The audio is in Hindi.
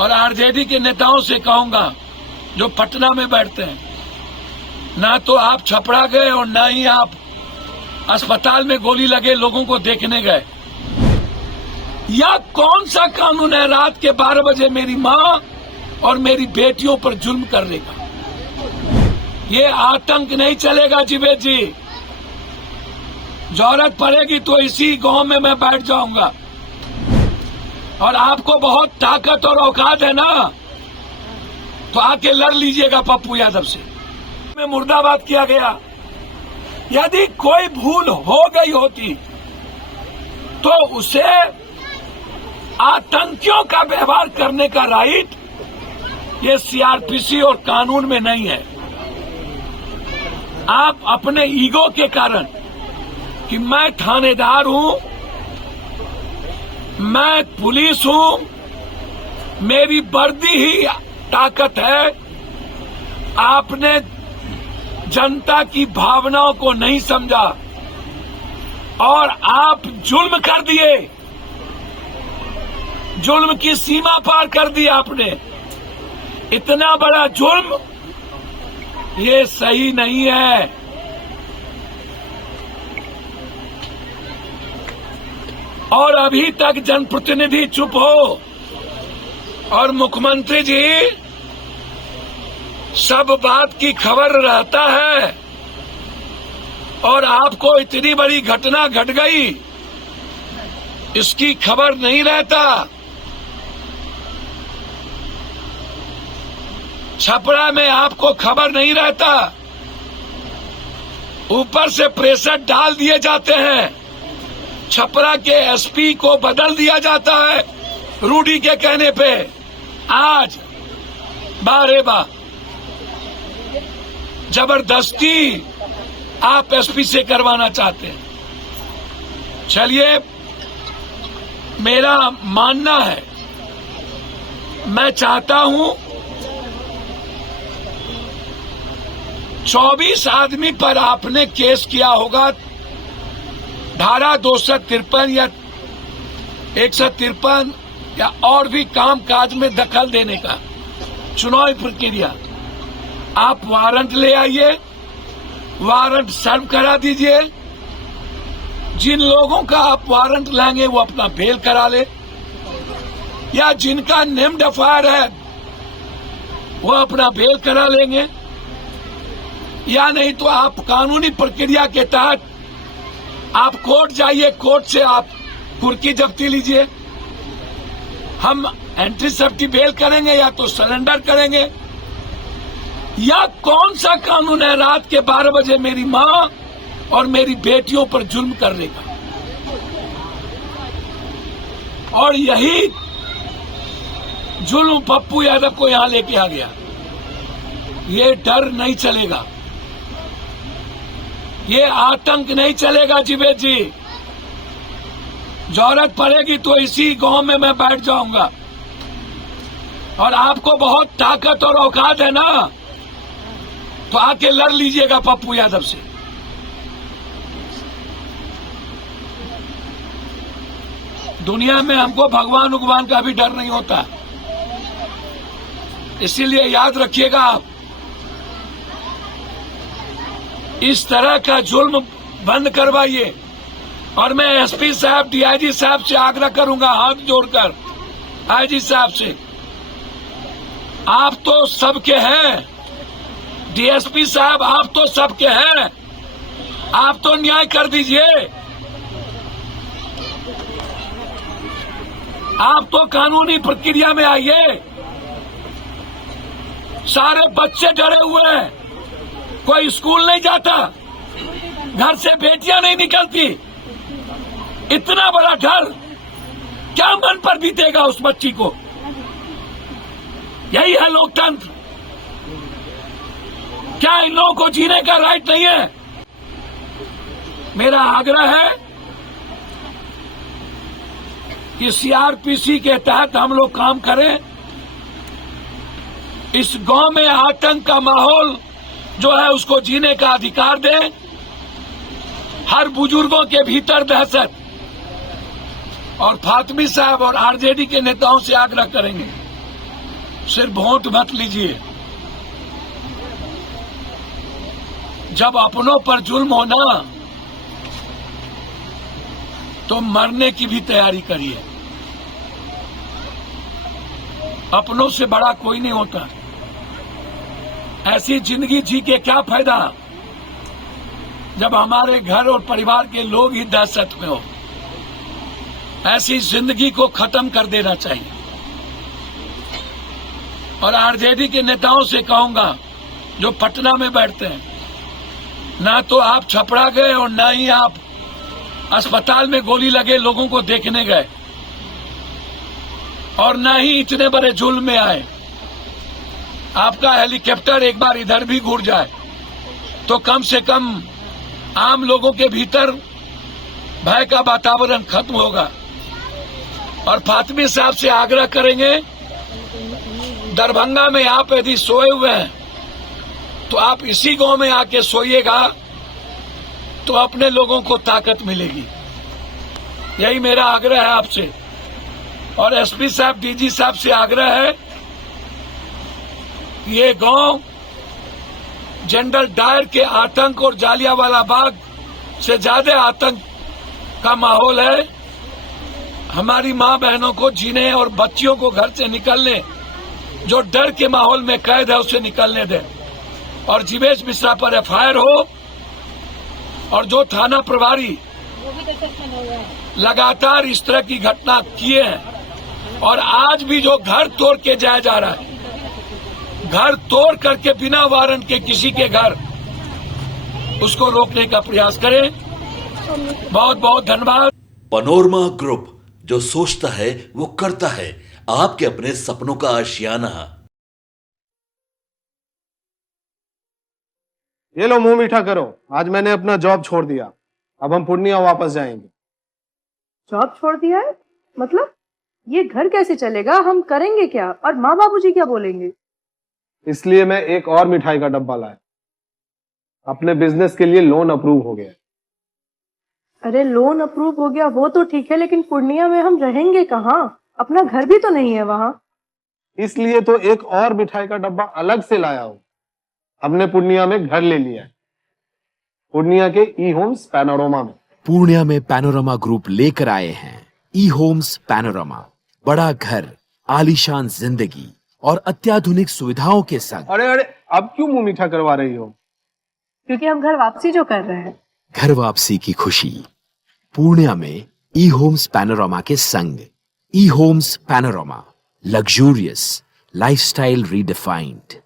और आरजेडी के नेताओं से कहूंगा जो पटना में बैठते हैं, ना तो आप छपरा गए और ना ही आप अस्पताल में गोली लगे लोगों को देखने गए। यह कौन सा कानून है रात के 12 बजे मेरी माँ और मेरी बेटियों पर जुल्म करने का? ये आतंक नहीं चलेगा जीवेद जी। जरूरत पड़ेगी तो इसी गांव में मैं बैठ जाऊंगा। और आपको बहुत ताकत और औकात है ना, तो आके लड़ लीजिएगा पप्पू यादव से। में मुर्दाबाद किया गया। यदि कोई भूल हो गई होती तो उसे आतंकियों का व्यवहार करने का राइट ये सीआरपीसी और कानून में नहीं है। आप अपने ईगो के कारण कि मैं थानेदार हूं, मैं पुलिस हूं, मेरी वर्दी ही ताकत है, आपने जनता की भावनाओं को नहीं समझा और आप जुल्म कर दिए। जुल्म की सीमा पार कर दी आपने। इतना बड़ा जुल्म ये सही नहीं है। और अभी तक जनप्रतिनिधि चुप हो और मुख्यमंत्री जी सब बात की खबर रहता है और आपको इतनी बड़ी घटना घट गई इसकी खबर नहीं रहता। छपरा में आपको खबर नहीं रहता, ऊपर से प्रेशर डाल दिए जाते हैं। छपरा के एसपी को बदल दिया जाता है रूडी के कहने पे। आज बारेबा जबरदस्ती आप एसपी से करवाना चाहते हैं। चलिए, मेरा मानना है, मैं चाहता हूं 24 आदमी पर आपने केस किया होगा धारा 253 या 153 या और भी काम काज में दखल देने का। चुनावी प्रक्रिया, आप वारंट ले आइए, वारंट सर्व करा दीजिए। जिन लोगों का आप वारंट लाएंगे वो अपना बेल करा ले, या जिनका नेम्ड एफआईआर है वो अपना बेल करा लेंगे, या नहीं तो आप कानूनी प्रक्रिया के तहत आप कोर्ट जाइए, कोर्ट से आप कुर्की जब्ती लीजिए। हम एंट्री सेफ्टी बेल करेंगे या तो सरेंडर करेंगे। यह कौन सा कानून है रात के 12 बजे मेरी माँ और मेरी बेटियों पर जुल्म करने का? और यही जुल्म पप्पू यादव को यहां लेके आ गया। ये डर नहीं चलेगा, ये आतंक नहीं चलेगा जीवेद जी। जरूरत पड़ेगी तो इसी गांव में मैं बैठ जाऊंगा। और आपको बहुत ताकत और औकात है ना, तो आके लड़ लीजिएगा पप्पू यादव से। दुनिया में हमको भगवान उगवान का भी डर नहीं होता, इसीलिए याद रखिएगा आप, इस तरह का जुल्म बंद करवाइए। और मैं एसपी साहब, डीआईजी साहब से आग्रह करूंगा हाथ जोड़कर, आईजी साहब से, आप तो सबके हैं। डीएसपी साहब, आप तो सबके हैं, आप तो न्याय कर दीजिए। आप तो कानूनी प्रक्रिया में आइए। सारे बच्चे डरे हुए हैं, कोई स्कूल नहीं जाता, घर से बेटियां नहीं निकलती। इतना बड़ा डर क्या मन पर बीतेगा उस बच्ची को? यही है लोकतंत्र। क्या इन लोगों को जीने का राइट नहीं है? मेरा आग्रह है कि सीआरपीसी के तहत हम लोग काम करें। इस गांव में आतंक का माहौल जो है उसको जीने का अधिकार दें। हर बुजुर्गों के भीतर दहशत। और फातमी साहब और आरजेडी के नेताओं से आग्रह करेंगे सिर्फ वोट मत लीजिए, जब अपनों पर जुल्म हो ना तो मरने की भी तैयारी करिए। अपनों से बड़ा कोई नहीं होता। ऐसी जिंदगी जी के क्या फायदा जब हमारे घर और परिवार के लोग ही दहशत में हो। ऐसी जिंदगी को खत्म कर देना चाहिए। और आरजेडी के नेताओं से कहूंगा जो पटना में बैठते हैं, ना तो आप छपरा गए और ना ही आप अस्पताल में गोली लगे लोगों को देखने गए, और ना ही इतने बड़े जुल्म में आए। आपका हेलीकॉप्टर एक बार इधर भी घूर जाए तो कम से कम आम लोगों के भीतर भय का वातावरण खत्म होगा। और फातिमी साहब से आग्रह करेंगे, दरभंगा में आप यदि सोए हुए हैं तो आप इसी गांव में आके सोइएगा तो अपने लोगों को ताकत मिलेगी। यही मेरा आग्रह है आपसे। और एसपी साहब, डीजी साहब से आग्रह है, ये गांव जनरल डायर के आतंक और जालियांवाला बाग से ज्यादा आतंक का माहौल है। हमारी मां बहनों को जीने और बच्चियों को घर से निकलने, जो डर के माहौल में कैद है उसे निकलने दें। और जीवेश मिश्रा पर एफआईआर हो, और जो थाना प्रभारी लगातार इस तरह की घटना किए हैं, और आज भी जो घर तोड़ के जाया जा रहा है, घर तोड़ करके बिना वारंट के किसी के घर, उसको रोकने का प्रयास करें। बहुत बहुत धन्यवाद। पैनोरमा ग्रुप, जो सोचता है वो करता है। आपके अपने सपनों का आशियाना। ये लो, मुंह मीठा करो। आज मैंने अपना जॉब छोड़ दिया। अब हम पूर्णिया वापस जाएंगे। जॉब छोड़ दिया है? मतलब ये घर कैसे चलेगा? हम करेंगे क्या? और माँ बाबूजी क्या बोलेंगे? इसलिए मैं एक और मिठाई का डब्बा लाया। अपने बिजनेस के लिए लोन अप्रूव हो गया। अरे लोन अप्रूव हो गया वो तो ठीक है, लेकिन पूर्णिया में हम रहेंगे कहाँ? अपना घर भी तो नहीं है वहाँ। इसलिए तो एक और मिठाई का डब्बा अलग से लाया हूँ। हमने पूर्णिया में घर ले लिया है, पूर्णिया के ई होम्स पैनोरमा में। पूर्णिया में पैनोरमा ग्रुप लेकर आए हैं ई होम्स पैनोरमा। बड़ा घर, आलीशान जिंदगी और अत्याधुनिक सुविधाओं के संग। अरे अरे, अब क्यों मुंह मीठा करवा रही हो? क्योंकि हम घर वापसी जो कर रहे हैं। घर वापसी की खुशी पूर्णिया में ई होम्स पैनोरमा के संग। E Homes Panorama, luxurious lifestyle redefined.